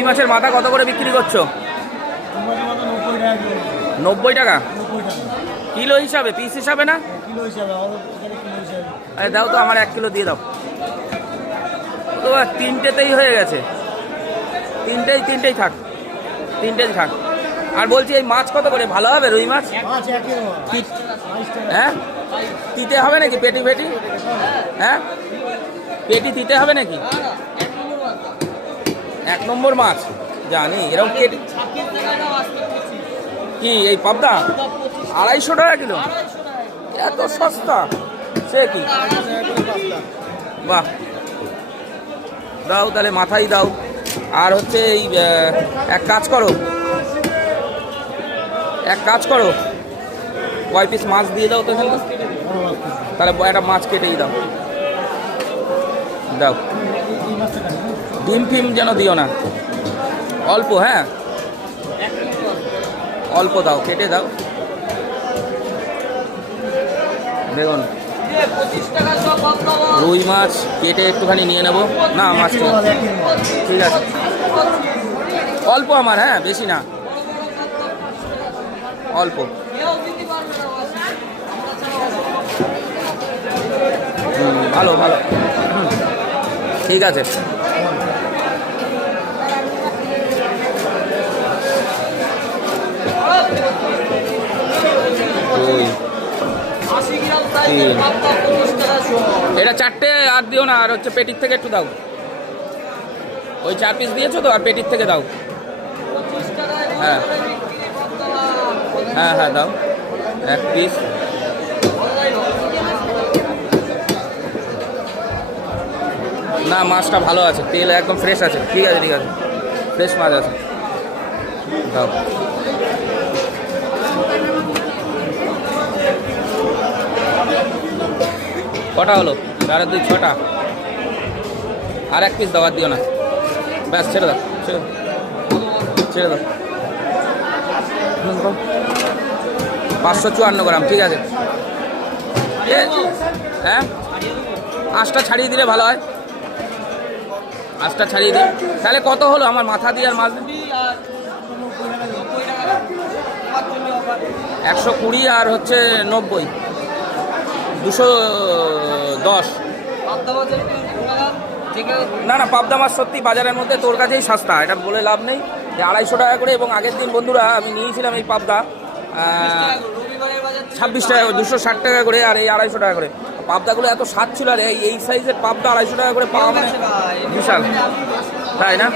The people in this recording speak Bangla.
রুই মাছের মাথা কত করে বিক্রি করছো? 90 টাকা কিলো হিসাবে, পিস হিসাবে না? আরে দাও তো, আমার 1 কিলো দিয়ে দাও তো। তিনটেতেই হয়ে গেছে, তিনটেই থাক, তিনটেই থাক। আর বলছি এই মাছ কত করে ভালো হবে? রুই মাছ হ্যাঁ তিতে হবে নাকি? পেটি পেটি হ্যাঁ পেটি তিতে হবে নাকি? 1 নম্বর মাছ জানি। এরকম কেটে কি এই পাবদা 250 টাকা কিলো? এত সস্তা সে কি? বাহ, দাও তাহলে, মাথাই দাও। আর হচ্ছে এই এক কাজ করো, কয় পিস মাছ দিয়ে দাও তো এখানে। তাহলে একটা মাছ কেটেই দাও। দাও, ডিম ফিম যেন দিও না, অল্প। হ্যাঁ অল্প দাও, কেটে দাও। দেখুন রুই মাছ কেটে একটুখানি নিয়ে নেব না। মাছ ঠিক আছে, অল্প আমার, হ্যাঁ বেশি না, অল্প। ভালো ভালো, ঠিক আছে। এটা 4টে আর দিও না। আর হচ্ছে পেটির থেকে একটু দাও। ওই 4 পিস দিয়েছো তো, আর পেটির থেকে দাও। হ্যাঁ হ্যাঁ হ্যাঁ দাও 1 পিস। না মাছটা ভালো আছে, তেল একদম ফ্রেশ আছে। ঠিক আছে ঠিক আছে, ফ্রেশ মাছ আছে, দাও। কটা হলো? 4 2 6টা। আর 1 পিস দাও, আর দিও না। ব্যাস ছেড়ে দাও, ছেড়ে দাও। 554 গ্রাম, ঠিক আছে। হ্যাঁ 8টা ছাড়িয়ে দিলে ভালো হয়, 8টা ছাড়িয়ে দিই। তাহলে কত হলো আমার মাথা দিয়ে আর মাছ? 120 আর হচ্ছে 90, 210। না না, পাবদা মাছ সত্যি বাজারের মধ্যে তোর কাছেই সস্তা, এটা বলে লাভ নেই। যে 250 টাকা করে। এবং আগের দিন বন্ধুরা আমি নিয়েছিলাম এই পাবদা 26 টাকা, 260 টাকা করে। আর এই 250 টাকা করে। পাবদাগুলো এত স্বাদ ছিল। আর এই সাইজের পাবদা 250 টাকা করে পাওয়া মানে বিশাল, তাই না?